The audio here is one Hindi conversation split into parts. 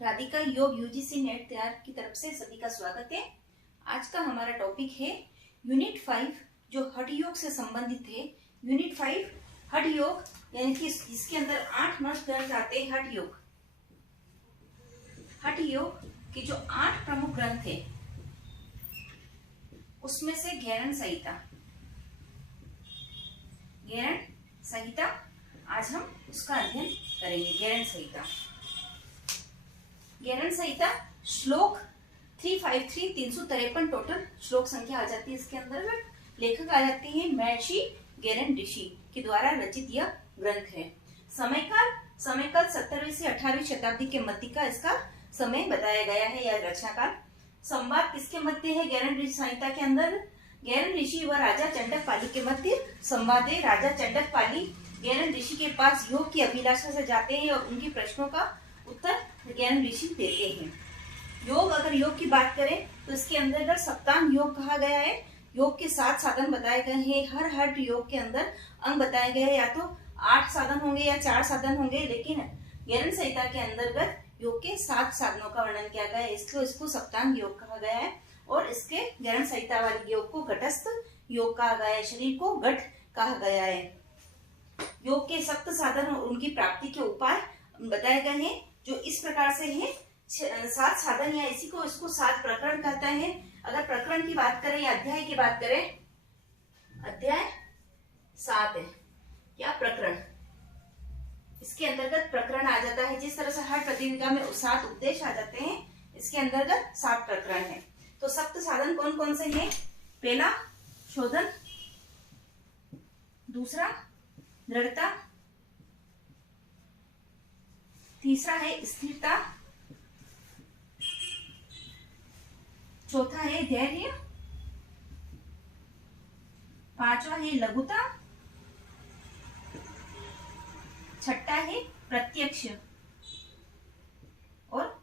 राधिका योग यूजीसी नेट तैयार की तरफ से सभी का स्वागत है। आज का हमारा टॉपिक है यूनिट 5 जो हठ योग से संबंधित है। यूनिट 5 हठ योग यानी कि इसके अंदर 8 मस्त ग्रंथ आते हैं। हठ योग के जो 8 प्रमुख ग्रंथ है उसमें से घेरण संहिता आज हम उसका अध्ययन करेंगे। घेरण संहिता श्लोक 353 353 टोटल श्लोक संख्या आ जाती है। इसके अंदर लेखक आ जाते हैं महर्षि घेरण ऋषि के द्वारा रचित यह ग्रंथ है। समयकाल 17वीं से 18वीं शताब्दी के मध्य का इसका समय बताया गया है या रचना काल। संवाद किसके मध्य है? घेरण ऋषि संहिता के अंदर घेरण ऋषि व राजा चंडकपाली के मध्य संवाद है। राजा चंडकपाली घेरण ऋषि के पास योग की अभिलाषा से जाते हैं और उनके प्रश्नों का उत्तर घेरण ऋषि देते हैं। अगर योग की बात करें तो इसके अंदर सप्तांग योग कहा गया है। योग के 7 साधन बताए गए हैं। हर हठ योग के अंदर अंग बताए गए हैं, या तो 8 साधन होंगे या 4 साधन होंगे, लेकिन घेरण संहिता के अंतर्गत योग के 7 साधनों का वर्णन किया गया है। इसको सप्तांग योग कहा गया है और इसके घेरण संहिता वाले योग को घटस्थ योग कहा गया है। शरीर को घट कहा गया है। योग के 7 साधन और उनकी प्राप्ति के उपाय बताए गए हैं जो इस प्रकार से हैं। 7 साधन या इसको 7 प्रकरण कहता है। अगर प्रकरण की बात करें या अध्याय की बात करें, अध्याय 7 है या प्रकरण, इसके अंतर्गत प्रकरण आ जाता है। जिस तरह से हर प्रतियोगिता में 7 उपदेश आ जाते हैं, इसके अंतर्गत 7 प्रकरण है। तो 7 साधन कौन कौन से हैं? पहला शोधन, दूसरा दृढ़ता, तीसरा है स्थिरता, चौथा है धैर्य, 5वां है लघुता, 6ठा है प्रत्यक्ष और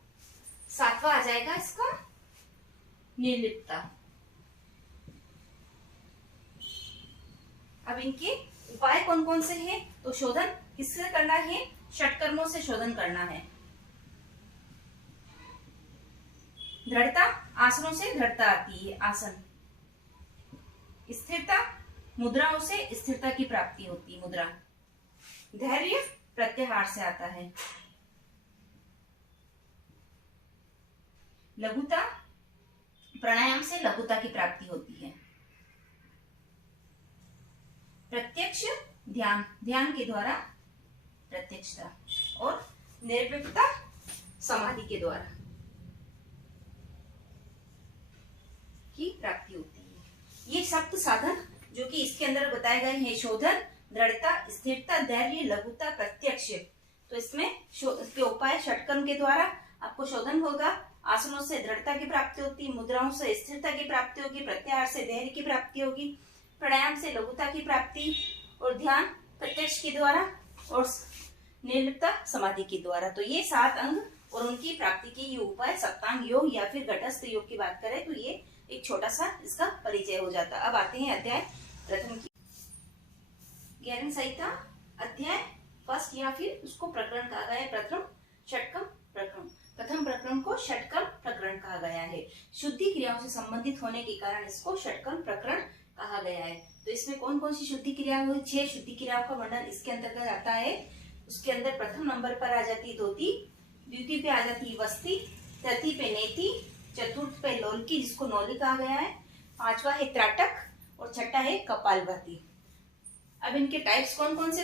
7वां आ जाएगा इसका निर्लिप्तता। अब इनके उपाय कौन कौन से हैं? तो शोधन किससे करना है? षटकर्मों से शोधन करना है। दृढ़ता आसनों से दृढ़ता आती है, आसन। स्थिरता मुद्राओं से स्थिरता की प्राप्ति होती है, मुद्रा। धैर्य प्रत्याहार से आता है। लघुता प्राणायाम से लघुता की प्राप्ति होती है। प्रत्यक्ष ध्यान के द्वारा प्रत्यक्षता, और निर्विकल्पता समाधि के द्वारा की प्राप्ति होती है। ये 7 साधन जो कि इसके अंदर बताए गए हैं, शोधन, दृढ़ता, स्थिरता, धैर्य, लघुता, प्रत्यक्ष। तो इसमें इसके उपाय षटकर्म के द्वारा आपको शोधन होगा, आसनों से दृढ़ता की प्राप्ति होती है, मुद्राओं से स्थिरता की प्राप्ति होगी, प्रत्याहार से धैर्य की प्राप्ति होगी, प्राणायाम से लघुता की प्राप्ति, और ध्यान प्रत्यक्ष के द्वारा, और निर्लिप्तता समाधि के द्वारा। तो ये 7 अंग और उनकी प्राप्ति के ये उपाय सप्तांग योग या फिर घटस्थ योग की बात करें तो ये एक छोटा सा इसका परिचय हो जाता। अब आते हैं अध्याय प्रथम की। घेरण संहिता अध्याय 1 या फिर उसको प्रकरण कहा गया है। प्रथम प्रकरण को षटकर्म प्रकरण कहा गया है। शुद्धि क्रियाओं से संबंधित होने के कारण इसको षटकर्म प्रकरण कहा गया है। तो इसमें कौन कौन सी शुद्धि क्रियाएं हुई? 6 शुद्धि क्रियाओं का वर्णन इसके अंतर्गत आता है। उसके अंदर प्रथम नंबर पर आ जाती है धोती, द्वितीय पे आ जाती है वस्ती, तृतीय पे नेति, चतुर्थ पे लोलकी जिसको नौली कहा गया है, 5वां है त्राटक और 6ठा है कपालभाति। अब इनके टाइप्स कौन कौन से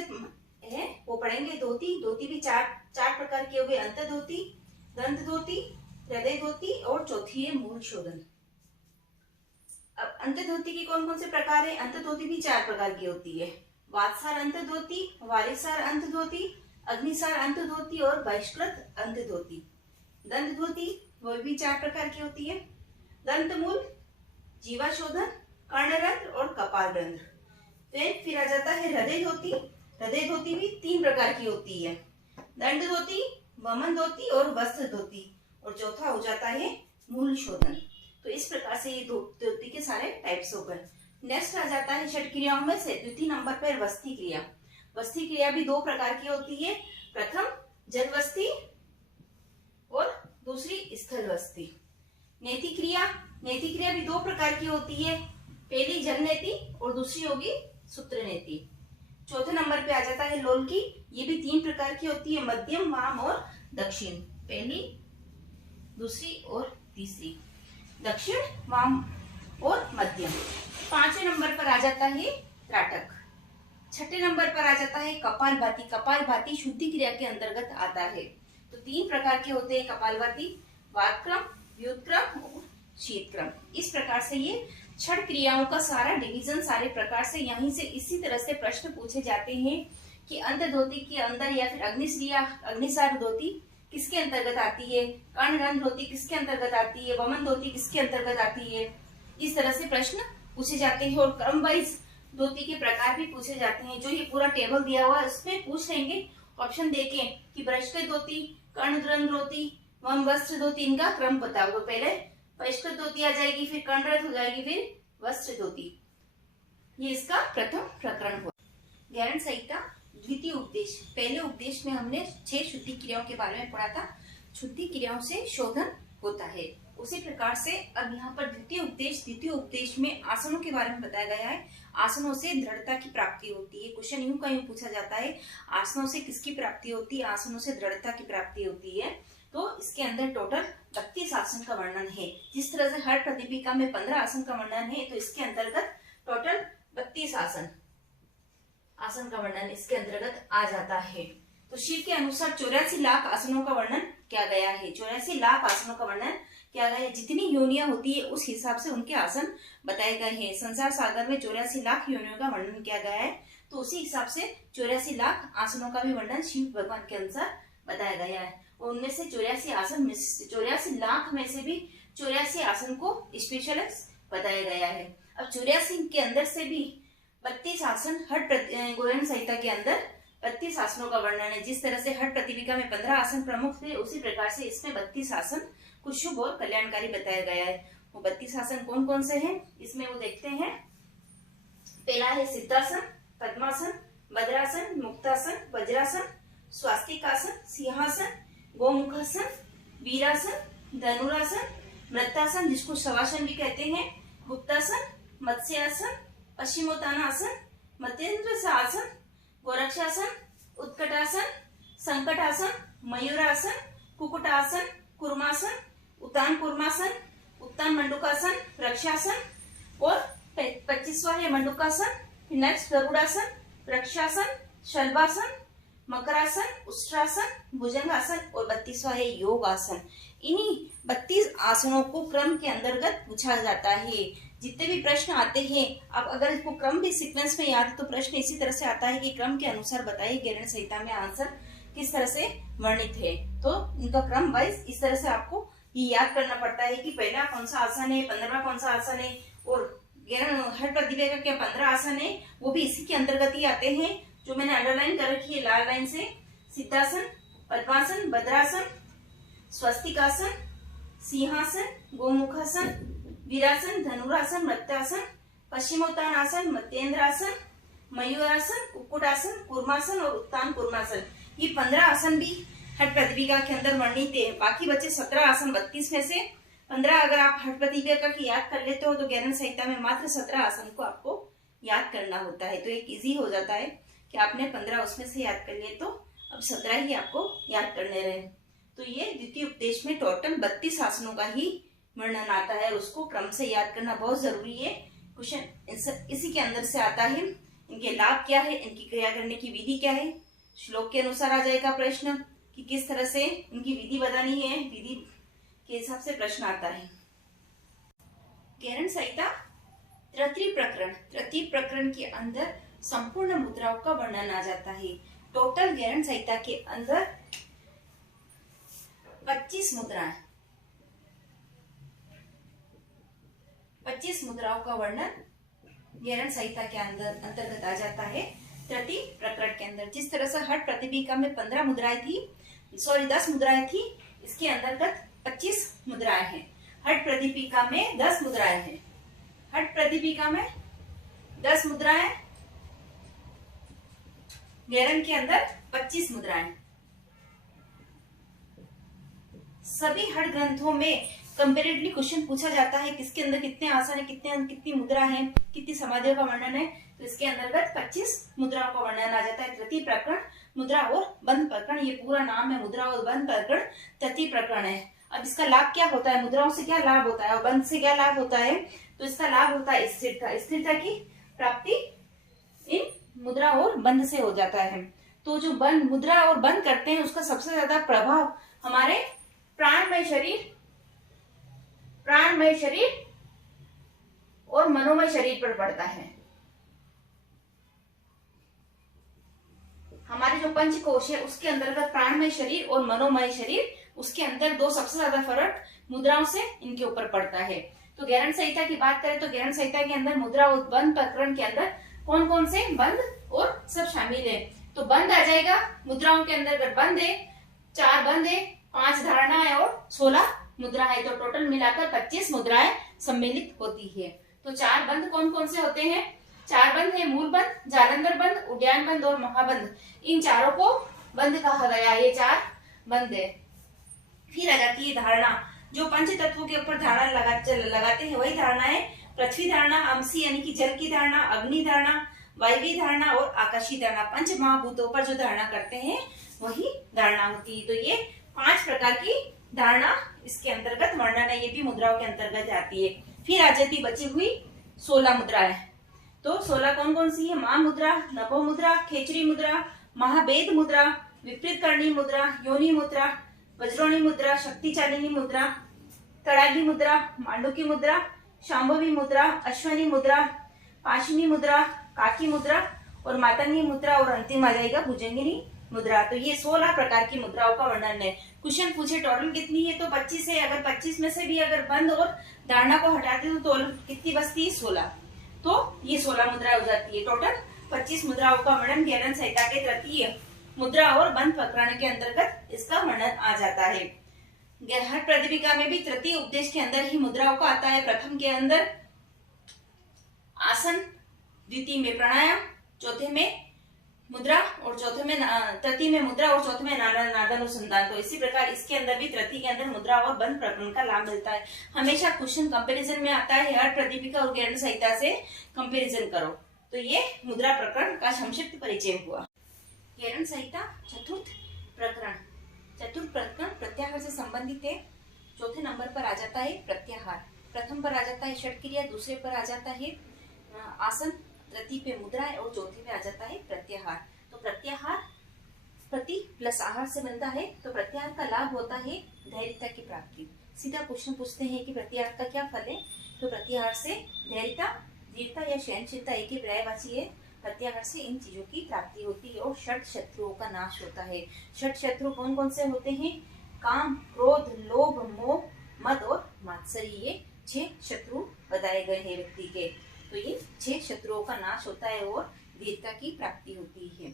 हैं वो पढ़ेंगे। धोती भी 4 प्रकार की हो गई। अंत धोती, दंत धोती, हृदय धोती और चौथी है मूल शोधन। अब अंत धोती की कौन कौन से प्रकार है? अंत धोती भी 4 प्रकार की होती है। वातसार अंत धोती, वारिसार अंत धोती, अग्निसार अंत धोती और बहिष्कृत अंत धोती। दंत धोती वो भी 4 प्रकार की होती है। दंत मूल, जीवा शोधन, कर्णरंध्र और कपाल रंध्र। फिर आ जाता है हृदय धोती। हृदय धोती भी 3 प्रकार की होती है। दंड धोती, वमन धोती और वस्त्र धोती, और चौथा हो जाता है मूल शोधन। तो इस प्रकार से ये धोती के सारे टाइप्स हो गए। नेक्स्ट आ जाता है षट क्रियाओं में से द्वितीय नंबर पर वस्ती क्रिया। वस्ती क्रिया भी 2 प्रकार की होती है। प्रथम जलवस्ती और जलवस्ती। नेति क्रिया, नेति क्रिया भी दो प्रकार की होती है, पहली जल नेति और दूसरी होगी सूत्र नेति। चौथे नंबर पे आ जाता है लोल की, ये भी 3 प्रकार की होती है, मध्यम, वाम और दक्षिण, पहली, दूसरी और तीसरी, दक्षिण, वाम और मध्यम। 5वें नंबर पर आ जाता है त्राटक। 6ठे नंबर पर आ जाता है कपालभाति। कपालभाति शुद्धि क्रिया के अंतर्गत आता है। तो 3 प्रकार के होते हैं कपालभाति, वातक्रम, व्युत्क्रम और शीतक्रम। इस प्रकार से ये 6 क्रियाओं का सारा डिवीजन सारे प्रकार से यहीं से इसी तरह से प्रश्न पूछे जाते हैं कि अंतर्धोती के अंदर या फिर अग्निश्रिया अग्निसार धोती किसके अंतर्गत आती है, कर्णरंध्र धोती किसके अंतर्गत आती है, वमन धोती किसके अंतर्गत आती है। इस तरह से प्रश्न पूछे जाते हैं और क्रम वाइज धोती के प्रकार भी पूछे जाते हैं। जो ये पूरा टेबल दिया हुआ है उसमें पूछ लेंगे ऑप्शन देके कि बहिष्कृत धोती, कर्णरंध्र धोती, वम वस्त्र धोती, इनका क्रम बताओ। तो पहले बहिष्कृत धोती आ जाएगी, फिर कर्णरंध्र हो जाएगी, फिर वस्त्र धोती। ये इसका प्रथम प्रकरण हुआ। गैरन संहिता द्वितीय उपदेश। पहले उपदेश में हमने 6 शुद्धि क्रियाओं के बारे में पढ़ा था। शुद्धि क्रियाओं से शोधन होता है। उसी प्रकार से अब यहाँ पर द्वितीय उपदेश में आसनों के बारे में बताया गया है। आसनों से दृढ़ता की प्राप्ति होती है। क्वेश्चन यूं का यूं पूछा जाता है, आसनों से किसकी प्राप्ति होती है? आसनों से दृढ़ता की प्राप्ति होती है। तो इसके अंदर टोटल 32 आसन का वर्णन है। जिस तरह से हर प्रतिपिका में 15 आसन का वर्णन है, तो इसके अंतर्गत टोटल 32 आसन का वर्णन इसके अंतर्गत आ जाता है। तो शिव के अनुसार 84 लाख आसनों का वर्णन किया गया है। 84 लाख आसनों का वर्णन किया गया है। जितनी योनियां होती है उस हिसाब से उनके आसन बताए गए हैं। संसार सागर में 84 लाख योनियों का वर्णन किया गया है, तो उसी हिसाब से 84 लाख आसनों का भी वर्णन शिव भगवान के अनुसार बताया गया है। और उनमें से 84 लाख में से भी 84 आसन को स्पेशल बताया गया है। अब 84 के अंदर से भी 32 आसन हर गौरण संहिता के अंदर 32 आसनों का वर्णन है। जिस तरह से हर प्रतिपिका में 15 आसन प्रमुख थे, उसी प्रकार से इसमें 32 आसन कुछ शुभ और कल्याणकारी बताया गया है। वो 32 आसन कौन कौन से हैं इसमें वो देखते हैं। पहला है सिद्धासन, पद्मासन, भद्रासन, मुक्तासन, वज्रासन, स्वास्तिकासन, सिंहासन, गोमुखासन, वीरासन, धनुरासन, मृतासन जिसको शवासन भी कहते हैं, गुप्तासन, मत्स्यासन, पश्चिमोत्तानासन, मतेंद्र आसन, गोरक्षासन, उत्कटासन, संकटासन, मयूरासन, कुकुटासन, कुर्मासन, उत्तान कुर्मासन, उत्तान मंडूकासन, रक्षासन और 25वां है मंडूकासन, नेक्स्ट गरुड़ासन, रक्षासन, शल्भासन, मकरासन, उष्ट्रासन, भुजंगासन और 32वां है योगासन। इन्हीं 32 आसनों को क्रम के अंतर्गत पूछा जाता है। जितने भी प्रश्न आते हैं, अब अगर इसको क्रम भी सीक्वेंस में याद है तो प्रश्न इसी तरह से आता है कि क्रम के अनुसार बताइए गैरन संहिता में आंसर किस तरह से वर्णित है। तो इनका क्रम वाइज इस तरह से आपको ये याद करना पड़ता है कि पहला कौन सा आसन है, 15वां कौन सा आसन है और गैरन हर प्रतिपिका का क्या 15 आसन है, वो भी इसी के अंतर्गत ही आते हैं। जो मैंने अंडरलाइन कर रखी है लाल लाइन से, सिद्धासन, पद्मासन, भद्रासन, स्वस्तिकासन, सिंहासन, गोमुखासन, वीरासन, धनुरासन, मत्स्यासन, पश्चिमोत्तानासन, मत्येंद्रासन, मयूरासन, कुक्कुटासन, कूर्मासन और उत्तान कूर्मासन। ये 15 आसन भी हट प्रतिपिका के अंदर वर्णित है। बाकी बचे 17 आसन 32 में से 15 अगर आप हट प्रतिपिका की याद कर लेते हो तो गैरन संहिता में मात्र 17 आसन को आपको याद करना होता है। तो एक इजी हो जाता है कि आपने 15 उसमें से याद कर लिए, तो अब 17 ही आपको याद करने रहे। तो ये द्वितीय उपदेश में टोटल 32 आसनों का ही वर्णन आता है, उसको क्रम से याद करना बहुत जरूरी है। क्वेश्चन इसी के अंदर से आता है। इनके लाभ क्या है, इनकी क्रिया करने की विधि क्या है, श्लोक के अनुसार आ जाएगा प्रश्न कि किस तरह से इनकी विधि बतानी है। विधि के हिसाब से प्रश्न आता है। गैरन संहिता तृतीय प्रकरण के अंदर संपूर्ण मुद्राओं का वर्णन आ जाता है। टोटल गैरन संहिता के अंदर 25 मुद्राएं, 25 मुद्राओं का वर्णन गैरन संहिता के अंतर्गत आ जाता है तृतीय प्रकरण के अंदर। जिस तरह से हर प्रतिपिका में 15 मुद्राएं थी, 10 मुद्राएं थी, इसके अंतर्गत 25 मुद्राएं हैं। हर प्रतिपिका में 10 मुद्राएं हैं। हर प्रतिपिका में 10 मुद्राएं, गैरन के अंदर 25 मुद्राएं। सभी हड ग्रंथों में कंपेरेटिवली क्वेश्चन पूछा जाता है किसके अंदर कितने आसन है, कितनी मुद्रा है, कितनी समाधियों का वर्णन है, तो इसके अंतर्गत 25 मुद्राओं का वर्णन आ जाता है। तृतीय प्रकरण मुद्रा और बंध प्रकरण, ये पूरा नाम है, मुद्रा और बंध प्रकरण तृतीय प्रकरण है। अब इसका लाभ क्या होता है, मुद्राओं से क्या लाभ होता है और बंध से क्या लाभ होता है, तो इसका लाभ होता है स्थिरता की प्राप्ति इन मुद्रा और बंध से हो जाता है। तो जो बंध, मुद्रा और बंध करते हैं उसका सबसे ज्यादा प्रभाव हमारे प्राणमय शरीर और मनोमय शरीर पर पड़ता है। हमारे जो पंचकोश है उसके अंतर्गत प्राणमय शरीर और मनोमय शरीर, उसके अंदर दो सबसे ज्यादा फर्क मुद्राओं से इनके ऊपर पड़ता है। तो गैरन संहिता की बात करें तो गैरन संहिता के अंदर मुद्रा और बंध प्रकरण के अंदर कौन कौन से बंध और सब शामिल है। तो बंध आ जाएगा, मुद्राओं के अंदर बंध है, 4 बंध है, 5 धारणा है और 16 मुद्रा है। तो टोटल मिलाकर 25 मुद्राएं सम्मिलित होती है। तो 4 बंध कौन कौन से होते हैं, 4 बंध है, मूल बंध, जालंधर बंध, उड्डयन बंध और महाबंध। इन चारों को बंध कहा गया, ये 4 बंध है। फिर आ जाती है धारणा, जो पंच तत्वों के ऊपर धारणा लगाते हैं वही धारणा है। पृथ्वी धारणा, अमसी यानी कि जल की धारणा, अग्नि धारणा, वायवी धारणा और आकाशीय धारणा, पंच महाभूतों पर जो धारणा करते हैं वही धारणा होती है। तो ये 5 प्रकार की धारणा इसके अंतर्गत वर्णन है, ये भी मुद्राओं के अंतर्गत आती है। फिर आ जाती बची हुई 16 मुद्राएं। तो 16 कौन कौन सी है, महा मुद्रा, नभो मुद्रा, खेचरी मुद्रा, महाभेद मुद्रा, विपरीत करणी मुद्रा, योनि मुद्रा, वज्रोणी मुद्रा, शक्ति चालिनी मुद्रा, तड़ागी मुद्रा, मांडुकी मुद्रा, शांभवी मुद्रा, अश्वनी मुद्रा, पाशिनी मुद्रा, काकी मुद्रा और मातंगी मुद्रा और अंतिम आ जाएगा भुजंगिनी मुद्रा। तो ये 16 प्रकार की मुद्राओं का वर्णन है। क्वेश्चन पूछे टोटल कितनी है, तो 25 है। अगर 25 में से भी अगर बंध और धारणा को हटाते तो कितनी बचती है, 16। तो ये 16 मुद्रा हो जाती है। टोटल 25 मुद्राओं का वर्णन गैरन संहिता के तृतीय मुद्रा और बंध प्रकरण के अंतर्गत इसका वर्णन आ जाता है। हर प्रतिपिका में भी तृतीय उपदेश के अंदर ही मुद्राओं का आता है। प्रथम के अंदर आसन, द्वितीय में प्राणायाम, चौथे में मुद्रा और चौथे में तृतीय में मुद्रा और चौथे में नादानुसंधान। तो इसी प्रकार इसके अंदर भी तृतीय के अंदर मुद्रा और बंध प्रकरण का लाभ मिलता है। हमेशा क्वेश्चन कंपैरिजन में आता है, हर प्रतिपिका और गैरन संहिता से कंपैरिजन करो। तो ये मुद्रा प्रकरण का संक्षिप्त परिचय हुआ। गैरन संहिता चतुर्थ प्रकरण प्रत्याहार से संबंधित है। चौथे नंबर पर आ जाता है प्रत्याहार, प्रथम पर आ जाता है षट क्रिया, दूसरे पर आ जाता है आसन, तृतीय पे मुद्रा और चौथे पे आ जाता है प्रत्याहार। तो प्रत्याहार प्रति प्लस आहार से बनता है। तो प्रत्याहार का लाभ होता है धैर्यता की प्राप्ति। सीधा क्वेश्चन पूछते हैं कि प्रत्याहार का क्या फल है, तो प्रत्याहार से धैर्यता, धीरता या सहनशीलता एक ही पर्यायवाची है। प्रत्याहार से इन चीजों की प्राप्ति होती है और षट शत्रुओं का नाश होता है। षट शत्रु कौन कौन से होते हैं, काम, क्रोध, लोभ, मोह, मद और मात्सर्य, ये 6 शत्रु बताए गए हैं व्यक्ति के। तो ये 6 शत्रुओं का नाश होता है और धीरता की प्राप्ति होती है।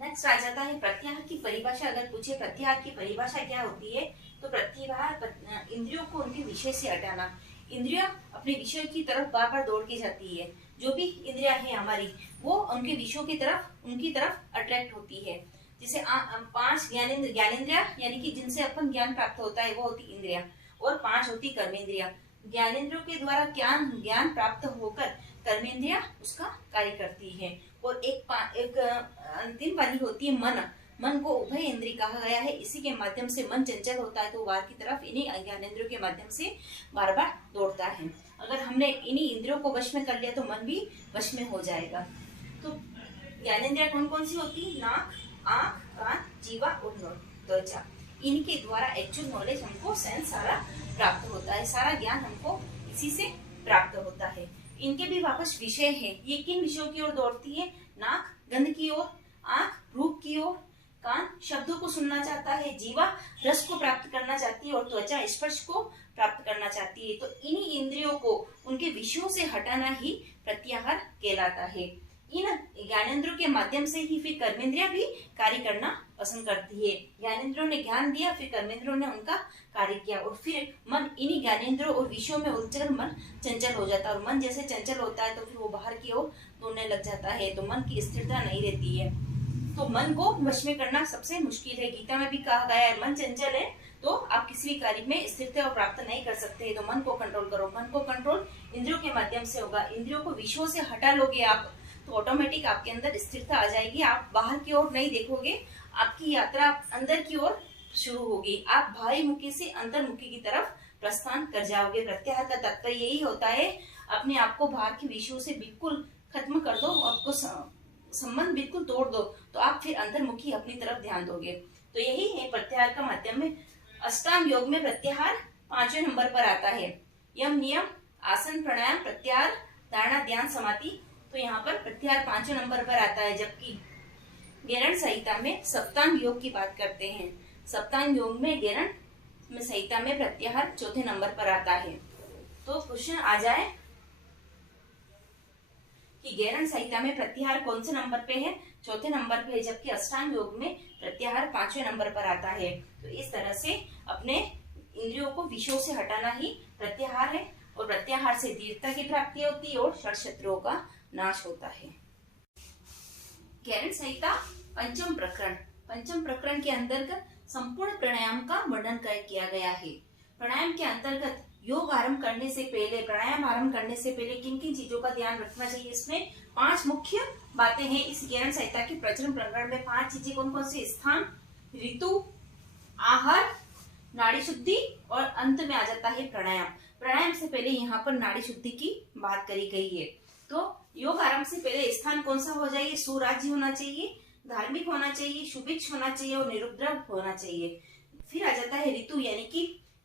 नेक्स्ट आ जाता है प्रत्याहार की परिभाषा। अगर पूछे प्रत्याहार की परिभाषा क्या होती है, तो प्रत्याहार इंद्रियों को उनके विषय से हटाना। इंद्रियां अपने विषय की तरफ बार बार दौड़ की जाती है। जो भी इंद्रियां हैं हमारी, वो उनके विषयों की तरफ, उनकी तरफ अट्रैक्ट होती है। जैसे 5 ज्ञानेंद्रिया यानी कि जिनसे अपन ज्ञान प्राप्त होता है वो होती इंद्रिया, और 5 होती कर्मेंद्रिया। ज्ञानेंद्रियों के द्वारा ज्ञान प्राप्त होकर कर्मेंद्रिया उसका कार्य करती है। और एक अंतिम वाली होती है मन। मन को उभय इंद्रिय कहा गया है। इसी के माध्यम से मन चंचल होता है तो वार की तरफ इन्हीं ज्ञानेंद्रियों के माध्यम से बार बार दौड़ता है। अगर हमने इन्हीं इंद्रियों को वश में कर लिया तो मन भी वश में हो जाएगा। तो ज्ञानेंद्रिया कौन कौन सी होती है, नाक, आंख, कान, जीवा और त्वचा। इनके द्वारा एक्चुअल नॉलेज हमको सेंस सारा प्राप्त होता है, सारा ज्ञान हमको इसी से प्राप्त होता है। इनके भी वापस विषय है। ये किन विषयों की ओर दौड़ती है, नाक गंध की ओर, आंख रूप की ओर, कान शब्दों को सुनना चाहता है, जीवा रस को प्राप्त करना चाहती है और त्वचा स्पर्श को प्राप्त करना चाहती है। तो इन्हीं इंद्रियों को उनके विषयों से हटाना ही प्रत्याहार कहलाता है। इन ज्ञानेंद्रियों के माध्यम से ही फिर कर्मेंद्रिया भी कार्य करना पसंद करती है। ज्ञानेंद्रियों ने ज्ञान दिया, फिर कर्मेंद्रियों ने उनका कार्य किया और फिर मन इन्हीं ज्ञानेंद्रियों और विषयों में उलझकर मन चंचल हो जाता है। और मन जैसे चंचल होता है तो फिर वो बाहर की ओर दौड़ने लग जाता है, तो मन की स्थिरता नहीं रहती है। तो मन को वश में करना सबसे मुश्किल है। गीता में भी कहा गया है मन चंचल है तो आप किसी भी कार्य में स्थिरता प्राप्त नहीं कर सकते। तो मन को कंट्रोल करो। मन को कंट्रोल इंद्रियों के माध्यम से होगा। इंद्रियों को विषयों से हटा लोगे आप तो ऑटोमेटिक आपके अंदर स्थिरता आ जाएगी। आप बाहर की ओर नहीं देखोगे, आपकी यात्रा अंदर की ओर शुरू होगी। आप बाहरी मुखी से अंतर्मुखी की तरफ प्रस्थान कर जाओगे। प्रत्याहार का तात्पर्य यही होता है, अपने आप को बाहर के विषयों से बिल्कुल खत्म कर दो और आपको संबंध बिल्कुल तोड़ दो, तो आप फिर अंतर्मुखी अपनी तरफ ध्यान दोगे। तो यही है प्रत्याहार का माध्यम में। अष्टांग योग में प्रत्याहार 5वें नंबर पर आता है। यम, नियम, आसन, प्राणायाम, प्रत्याहार, धारणा, ध्यान, समाधि। तो यहाँ पर प्रत्याहार 5वें नंबर पर आता है, जबकि गेरण संहिता में सप्तांग योग की बात करते हैं। सप्तांग योग में गेरण में संहिता में प्रत्याहार 4थे नंबर पर आता है। तो क्वेश्चन आ जाए कि गेरण संहिता में प्रत्याहार कौन से नंबर पे है? 4थे नंबर पे है, जबकि अष्टांग योग में प्रत्याहार 5वें नंबर पर आता है। तो इस तरह से अपने इंद्रियों को विषयों से हटाना ही प्रत्याहार है, और प्रत्याहार से दृढ़ता की प्राप्ति होती है और षट शत्रुओं का नाश होता है। गेरण संहिता पंचम प्रकरण। पंचम प्रकरण के अंतर्गत संपूर्ण प्राणायाम का वर्णन किया गया है। प्राणायाम के अंतर्गत योग आरंभ करने से पहले, प्राणायाम आरंभ करने से पहले किन किन चीजों का ध्यान रखना चाहिए? इसमें 5 मुख्य बातें हैं। इस गेरण संहिता के प्रचलन प्रकरण में 5 चीजें कौन कौन सी? स्थान, ऋतु, आहार, नाड़ी शुद्धि और अंत में आ जाता है प्राणायाम। प्राणायाम से पहले यहाँ पर नाड़ी शुद्धि की बात करी गई है। तो योग आरंभ से पहले स्थान कौन सा हो जाएगी? सुराज्य होना चाहिए, धार्मिक होना चाहिए, शुभिक्ष होना चाहिए और निरुद्रव होना चाहिए। फिर आ जाता है ऋतु, यानी कि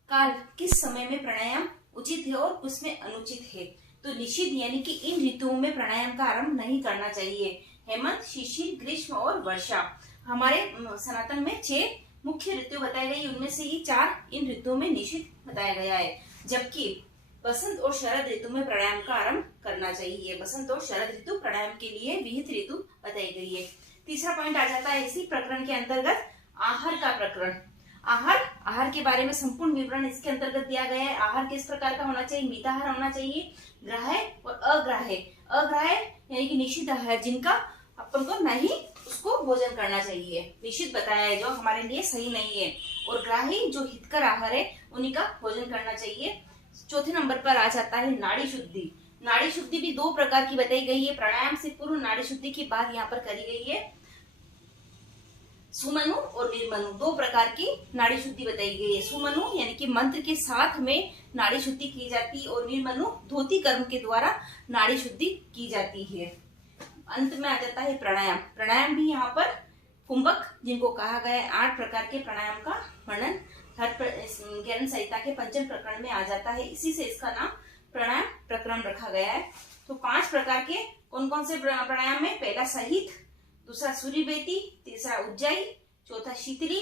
काल, किस समय में प्राणायाम उचित है और उसमें अनुचित है। तो निषिद्ध यानी कि इन ऋतुओं में प्राणायाम का आरंभ नहीं करना चाहिए। हेमंत, शिशिर, ग्रीष्म और वर्षा। हमारे सनातन में 6 मुख्य ऋतु बताई गई, उनमें से ही 4 इन ऋतुओं में निषिद्ध बताया गया है। जबकि बसंत और शरद ऋतु में प्राणायाम का आरंभ करना चाहिए। बसंत और शरद ऋतु प्राणायाम के लिए विहित ऋतु बताई गई है। तीसरा पॉइंट आ जाता है इसी प्रकरण के अंतर्गत आहार का प्रकरण। आहार के बारे में संपूर्ण विवरण इसके अंतर्गत दिया गया है। आहार किस प्रकार का होना चाहिए? मिताहार होना चाहिए, ग्राह्य और अग्राह्य। अग्राह्य यानी कि निषिद्ध आहार, जिनका अपन को नहीं उसको भोजन करना चाहिए, निषिद्ध बताया है, जो हमारे लिए सही नहीं है। और ग्राह्य जो हितकर आहार है उन्हीं का भोजन करना चाहिए। 4थे नंबर पर आ जाता है नाड़ी शुद्धि। नाड़ी शुद्धि भी 2 प्रकार की बताई गई है। प्राणायाम से पूर्व नाड़ी शुद्धि की बात यहाँ पर करी गई है। सुमनु और निर्मनु 2 प्रकार की नाड़ी शुद्धि बताई गई है। सुमनु यानी कि मंत्र के साथ में नाड़ी शुद्धि की जाती है, और निर्मनु धोती कर्म के द्वारा नाड़ी शुद्धि की जाती है। अंत में आ जाता है प्राणायाम। प्राणायाम भी यहाँ पर कुंभक, जिनको कहा गया है, 8 प्रकार के प्राणायाम का वर्णन हर गेरण संहिता के पंचम प्रकरण में आ जाता है। इसी से इसका नाम प्राणायाम प्रकरण रखा गया है। तो 5 प्रकार के कौन कौन से प्राणायाम में? पहला सहित, दूसरा सूर्यबेती, तीसरा उज्जाई, चौथा शीतली,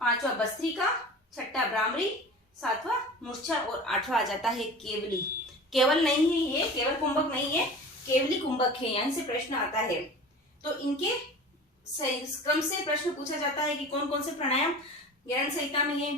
5वां भस्त्रिका, 6ठा भ्रामरी, 7वां मूर्छा और 8वां आ जाता है केवली। केवल नहीं है ये, केवल कुंभक नहीं है, केवली कुंभक है, यहाँ से प्रश्न आता है। तो इनके क्रम से प्रश्न पूछा जाता है कि कौन कौन से प्राणायाम गेरण संहिता में है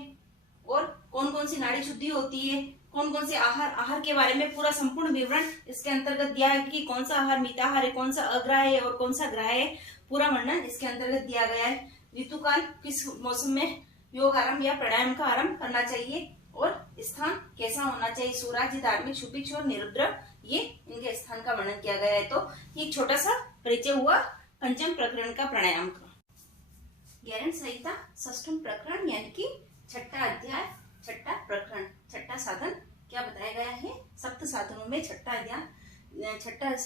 और कौन कौन सी नाड़ी शुद्धि होती है, कौन कौन से आहार के बारे में पूरा संपूर्ण विवरण इसके अंतर्गत दिया है कि कौन सा आहार मिताहार है, कौन सा अग्राह्य है और कौन सा ग्राह्य है। पूरा वर्णन इसके अंतर्गत दिया गया है। ऋतुकाल, किस मौसम में योग आरंभ या प्राणायाम का आरंभ करना चाहिए, और स्थान कैसा होना चाहिए, सुराज्य, धार्मिक, शुभिक्ष और निरुद्र, ये इनके स्थान का वर्णन किया गया है। तो एक छोटा सा परिचय हुआ पंचम प्रकरण का प्राणायाम का। गेरण संहिता 6ठम प्रकरण यानी कि 6ठा अध्याय, 6ठा प्रकरण, 6ठा साधन क्या बताया गया है? सप्त साधनों में 6ठा अध्याय, 6ठा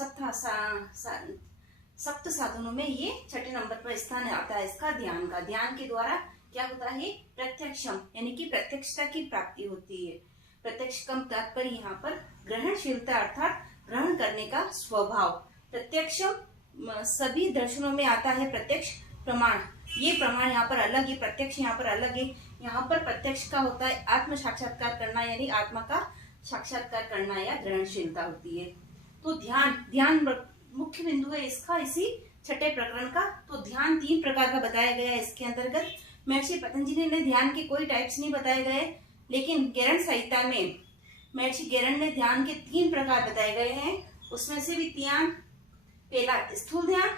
सप्त साधनों में ये 6ठे नंबर पर स्थान आता है इसका ध्यान का। ध्यान के द्वारा क्या होता है? प्रत्यक्षम यानी कि प्रत्यक्षता की प्राप्ति होती है। प्रत्यक्ष कम तात्पर्य यहाँ पर ग्रहणशीलता अर्थात ग्रहण करने का स्वभाव। प्रत्यक्षम सभी दर्शनों में आता है प्रत्यक्ष प्रमाण। ये प्रमाण यहाँ पर अलग है, प्रत्यक्ष यहाँ पर अलग है। यहाँ पर प्रत्यक्ष का होता है आत्म साक्षात्कार करना, यानी आत्मा का साक्षात्कार करना या ग्रहणशीलता होती है। तो ध्यान मुख्य बिंदु है इसका, इसी 6ठे प्रकरण का। तो ध्यान 3 प्रकार का बताया गया है इसके अंतर्गत। महर्षि पतंजलि ने ध्यान के कोई टाइप्स नहीं बताए गए, लेकिन गेरण संहिता में महर्षि गेरण ने ध्यान के 3 प्रकार बताए गए हैं। उसमें से भी ध्यान, पहला स्थूल ध्यान,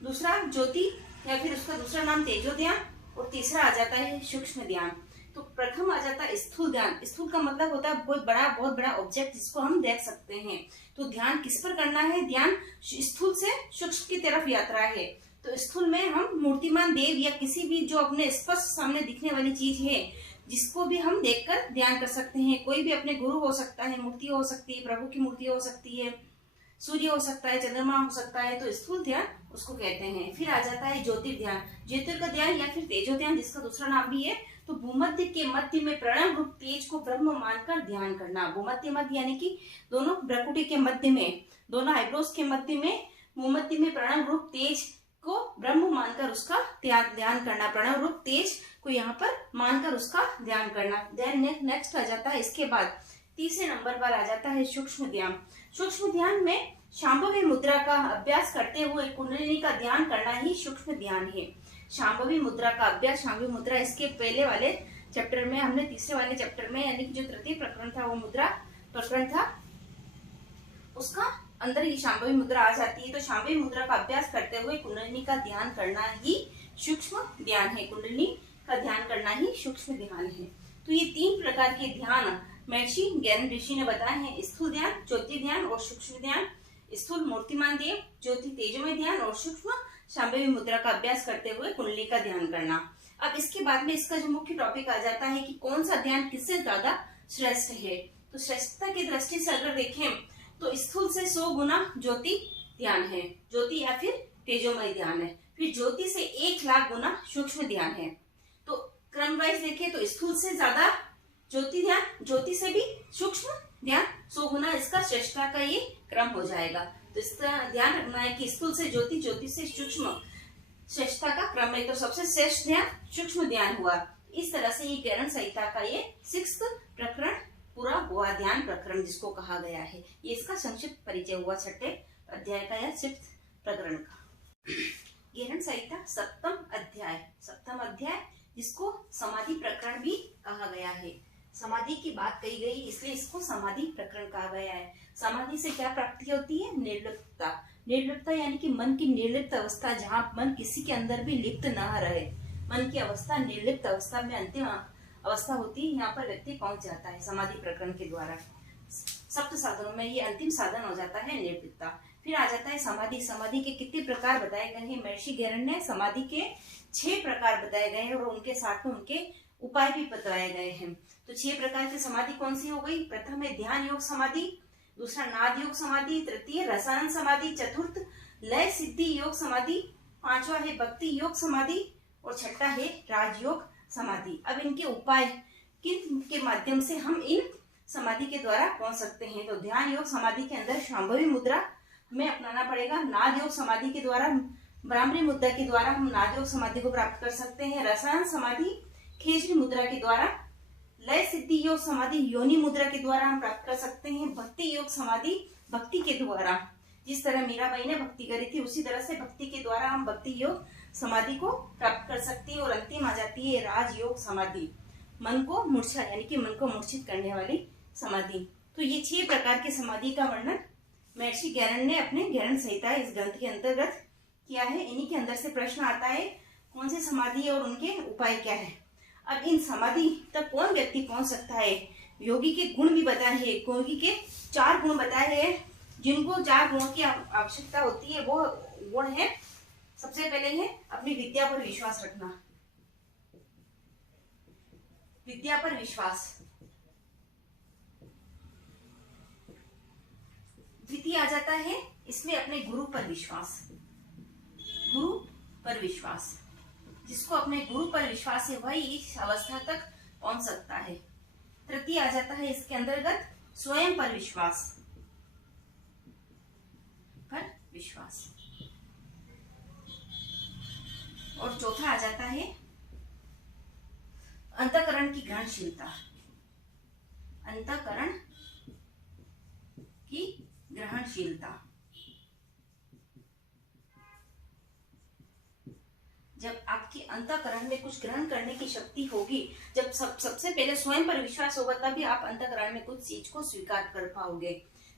दूसरा ज्योति या फिर उसका दूसरा नाम तेजो ध्यान, और तीसरा आ जाता है सूक्ष्म ध्यान। तो प्रथम आ जाता है स्थूल ध्यान। स्थूल का मतलब होता है कोई बड़ा, बहुत बड़ा ऑब्जेक्ट जिसको हम देख सकते हैं। तो ध्यान किस पर करना है? ध्यान स्थूल से सूक्ष्म की तरफ यात्रा है। तो स्थूल में हम मूर्तिमान देव या किसी भी जो अपने स्पष्ट सामने दिखने वाली चीज है, जिसको भी हम देखकर ध्यान कर सकते हैं। कोई भी अपने गुरु हो सकता है, मूर्ति हो सकती है, प्रभु की मूर्ति हो सकती है, सूर्य हो सकता है, चंद्रमा हो सकता है। तो स्थूल ध्यान उसको कहते हैं। फिर आ जाता है ज्योतिर्ध्यान। ज्योतिर का ध्यान या फिर तेजो ध्यान, जिसका दूसरा नाम भी है। तो भूमध्य के मध्य में प्रणव रूप तेज को ब्रह्म मानकर ध्यान करना। भूमध्य मध्य यानी कि दोनों भ्रुकुटी के मध्य में, दोनों आईब्रोज के मध्य में, भूमध्य में प्रणव रूप तेज को ब्रह्म मानकर उसका ध्यान करना। प्रणव रूप तेज को यहाँ पर मानकर उसका ध्यान करना। देन नेक्स्ट आ जाता है, इसके बाद तीसरे नंबर पर आ जाता है सूक्ष्म ध्यान। सूक्ष्म ध्यान में शांभवी मुद्रा का अभ्यास करते हुए कुंडलिनी का ध्यान करना ही सूक्ष्म ध्यान है। शांभवी मुद्रा का अभ्यास, शांभवी मुद्रा इसके पहले वाले चैप्टर में हमने, तीसरे वाले चैप्टर में यानी कि जो तृतीय प्रकरण था, वो मुद्रा प्रकरण था, उसका अंदर ही शांभवी मुद्रा आ जाती है। तो शांभवी मुद्रा का अभ्यास करते हुए कुंडलिनी का ध्यान करना ही सूक्ष्म ध्यान है। कुंडलिनी का ध्यान करना ही सूक्ष्म ध्यान है। तो ये तीन प्रकार के ध्यान महर्षि गैरन ऋषि ने बताए हैं। स्थूल ध्यान, ज्योति ध्यान और सूक्ष्म ध्यान। स्थूल मूर्तिमान देव, ज्योति तेजोमय ध्यान और सूक्ष्म शांभवी मुद्रा का अभ्यास करते हुए कुंडली का ध्यान करना। अब इसके बाद में इसका जो मुख्य टॉपिक आ जाता है कि कौन सा ध्यान किससे ज्यादा श्रेष्ठ है। तो श्रेष्ठता की दृष्टि से अगर देखें तो स्थूल से 100 गुना ज्योति ध्यान है, ज्योति या फिर तेजोमय ध्यान है। फिर ज्योति से 1 लाख गुना सूक्ष्म ध्यान है। तो क्रम वाइज देखें तो स्थूल से ज्यादा ज्योति ध्यान, ज्योति से भी सूक्ष्म ध्यान 100 गुना, इसका श्रेष्ठता का ये क्रम हो जाएगा। तो इसका ध्यान रखना है कि स्थूल से ज्योति, ज्योति से सूक्ष्म श्रेष्ठता का क्रम है। तो सबसे श्रेष्ठ ध्यान सूक्ष्म ध्यान हुआ। इस तरह से ये गैरन संहिता का ये 6th प्रकरण पूरा हुआ, ध्यान प्रकरण जिसको कहा गया है। ये इसका संक्षिप्त परिचय हुआ 6ठे अध्याय का या 6th प्रकरण का। गैरन संहिता 7th अध्याय जिसको समाधि प्रकरण भी कहा गया है। समाधि की बात कही गई इसलिए इसको समाधि प्रकरण कहा गया है। समाधि से क्या प्राप्ति होती है? निर्लिप्तता। निर्लिप्तता यानी कि मन की निर्लिप्त अवस्था, जहाँ मन किसी के अंदर भी लिप्त न रहे, मन की अवस्था निर्लिप्त अवस्था में अंतिम अवस्था होती है, यहाँ पर व्यक्ति पहुंच जाता है समाधि प्रकरण के द्वारा। 7 साधनों में ये अंतिम साधन हो जाता है निर्लिप्तता। फिर आ जाता है समाधि। समाधि के कितने प्रकार बताए गए हैं? महर्षि गैरन ने समाधि के 6 प्रकार बताए गए हैं और उनके साथ में उनके उपाय भी बताए गए हैं। तो 6 प्रकार की समाधि कौन सी हो गई? प्रथम है ध्यान योग समाधि, दूसरा नाद योग समाधि, तृतीय रसायन समाधि, चतुर्थ लय सिद्धि योग समाधि, 5वां है भक्ति योग समाधि और 6ठा है राजयोग समाधि। अब इनके उपाय किन के माध्यम से हम इन समाधि के द्वारा पहुंच सकते हैं? तो ध्यान योग समाधि के अंदर शांभवी मुद्रा हमें अपनाना पड़ेगा। नाद योग समाधि के द्वारा, ब्राह्मणी मुद्रा के द्वारा हम नाद योग समाधि को प्राप्त कर सकते हैं। रसायन समाधि खेचरी मुद्रा के द्वारा, लय सिद्धि योग समाधि योनि मुद्रा के द्वारा हम प्राप्त कर सकते हैं। भक्ति योग समाधि भक्ति के द्वारा, जिस तरह मीराबाई ने भक्ति करी थी उसी तरह से भक्ति के द्वारा हम भक्ति योग समाधि को प्राप्त कर सकते हैं। और अंतिम आ जाती है राजयोग समाधि, मन को मूर्छा यानी कि मन को मूर्छित करने वाली समाधि। तो ये 6 प्रकार की समाधि का वर्णन महर्षि गैरन ने अपने गैरन संहिता इस ग्रंथ के अंतर्गत किया है। इन्हीं के अंदर से प्रश्न आता है कौन सी समाधि है और उनके उपाय क्या है। अब इन समाधि तक कौन व्यक्ति पहुंच सकता है? योगी के गुण भी बताए हैं। योगी के 4 गुण बताए हैं, जिनको 4 गुणों की आवश्यकता होती है। वो गुण है, सबसे पहले है अपनी विद्या पर विश्वास रखना, विद्या पर विश्वास। द्वितीय आ जाता है इसमें अपने गुरु पर विश्वास, गुरु पर विश्वास। जिसको अपने गुरु पर विश्वास है वही इस अवस्था तक पहुंच सकता है। तृतीय आ जाता है इसके अंतर्गत स्वयं पर विश्वास, और चौथा आ जाता है अंतःकरण की ग्रहणशीलता, अंतःकरण की ग्रहणशीलता। जब आपके अंतःकरण में कुछ ग्रहण करने की शक्ति होगी, जब सबसे पहले स्वयं पर विश्वास होगा, तभी आप अंतःकरण में कुछ चीज को स्वीकार कर पाओगे।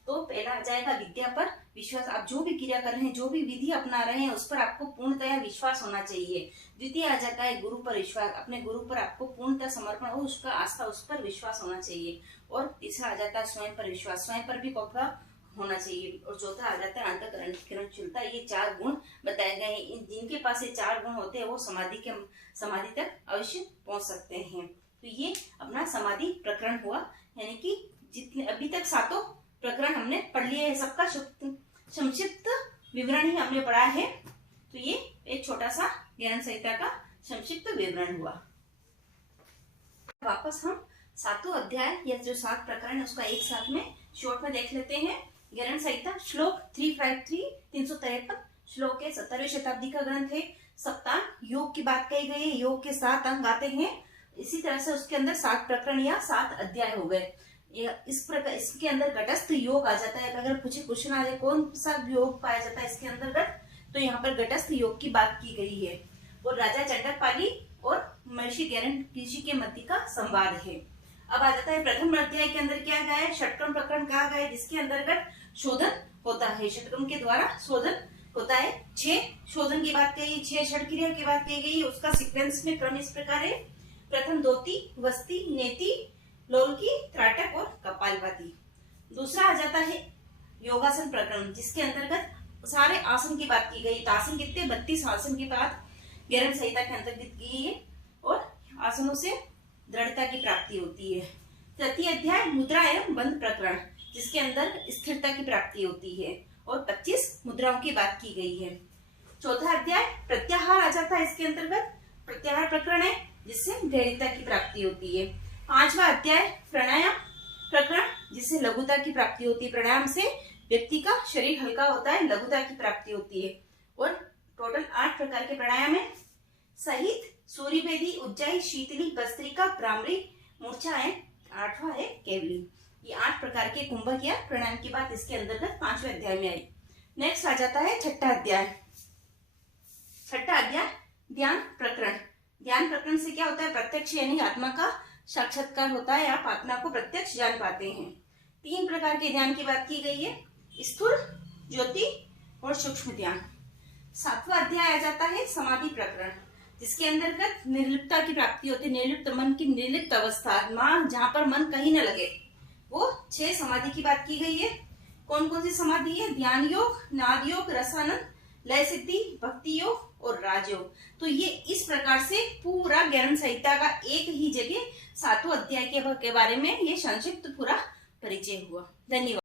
तो पहला आ जाएगा विद्या पर विश्वास। आप जो भी क्रिया कर रहे हैं, जो भी विधि अपना रहे हैं, उस पर आपको पूर्णतया विश्वास होना चाहिए। द्वितीय आ जाता है गुरु पर विश्वास। अपने गुरु पर आपको पूर्णतः समर्पण और उसका आस्था, उस पर विश्वास होना चाहिए। और तीसरा आ जाता है स्वयं पर विश्वास, स्वयं पर भी कौन होना चाहिए। और चौथा आ जाता है अंतःकरणशीलता। ये 4 गुण बताए गए हैं। जिनके पास ये 4 गुण होते हैं वो समाधि तक अवश्य पहुंच सकते हैं। तो ये अपना समाधि प्रकरण हुआ, यानी कि जितने अभी तक 7 प्रकरण हमने पढ़ लिए हैं, सबका संक्षिप्त विवरण ही हमने पढ़ा है। तो ये एक छोटा सा ज्ञान संहिता का संक्षिप्त विवरण हुआ। वापस हम 7 अध्याय या जो 7 प्रकरण है उसका एक साथ में शॉर्ट में देख लेते हैं। ज्ञान संहिता श्लोक 353 353 श्लोक है, 17वीं शताब्दी का ग्रंथ है। सप्ताह योग की बात कही गई है, योग के 7 अंग आते हैं। इसी तरह से उसके अंदर 7 प्रकरण या 7 अध्याय हो गए। इस प्रकार इसके अंदर घटस्थ योग आ जाता है। अगर पूछे क्वेश्चन आ जाए कौन सा योग पाया जाता है इसके अंतर्गत, तो यहाँ पर घटस्थ योग की बात की गई है। और राजा चंडकपाली और महर्षि ऋषि के मध्य का संवाद है। अब आ जाता है प्रथम अध्याय के अंदर क्या गया है, षटक्रम प्रकरण कहा गया है, जिसके अंतर्गत शोधन होता है। षटक्रम के द्वारा शोधन होता है। 6 शोधन की बात कही, 6 षट क्रिया की बात कही गई। उसका सीक्वेंस में क्रम इस प्रकार है। प्रथम दोती, वस्ती, नेति, लोलकी, त्राटक और कपालभाति। दूसरा आ जाता है योगासन प्रकरण, जिसके अंतर्गत सारे आसन की बात की गई। आसन कितने 32 आसन की बात ज्ञान संहिता के अंतर्गत की है। और आसनों से दृढ़ता की प्राप्ति होती है। तृतीय अध्याय मुद्रा एवं बंध प्रकरण, जिसके अंदर स्थिरता की प्राप्ति होती है और 25 मुद्राओं की बात की गई है। चौथा अध्याय प्रत्याहार आ जाता है। इसके अंतर्गत प्रत्याहार प्रकरण है, जिससे दृढ़ता की प्राप्ति होती है। 5वां अध्याय प्राणायाम प्रकरण, जिससे लघुता की प्राप्ति होती है। प्राणायाम से व्यक्ति का शरीर हल्का होता है, लघुता की प्राप्ति होती है। और टोटल 8 प्रकार के प्राणायाम है, सहित सूर्यभेदी, उज्जाई, शीतली, भस्त्रिका, भ्रामरी, मूर्छा है। 8वां है केवली। ये 8 प्रकार के कुंभक या प्राणायाम की बात इसके अंतर्गत 5वें अध्याय में आई। नेक्स्ट आ जाता है छठा अध्याय। छठा अध्याय ध्यान प्रकरण। ध्यान प्रकरण से क्या होता है, प्रत्यक्ष यानी आत्मा का साक्षात्कार होता है। आप आत्मा को प्रत्यक्ष जान पाते हैं। 3 प्रकार के ध्यान की बात की गई है, स्थूल, ज्योति और सूक्ष्म ध्यान। 7वां अध्याय आ जाता है समाधि प्रकरण, जिसके अंतर्गत निर्लिप्तता की प्राप्ति होती है। निर्लिप्त मन की निर्लिप्त अवस्था, जहाँ पर मन कहीं न लगे, वो 6 समाधि की बात की गई है। कौन कौन सी समाधि है, ध्यान योग, नाद योग, रसानंद, लय सिद्धि, भक्ति योग और राजयोग। तो ये इस प्रकार से पूरा ज्ञान संहिता का एक ही जगह 7 अध्याय के बारे में ये संक्षिप्त पूरा परिचय हुआ। धन्यवाद।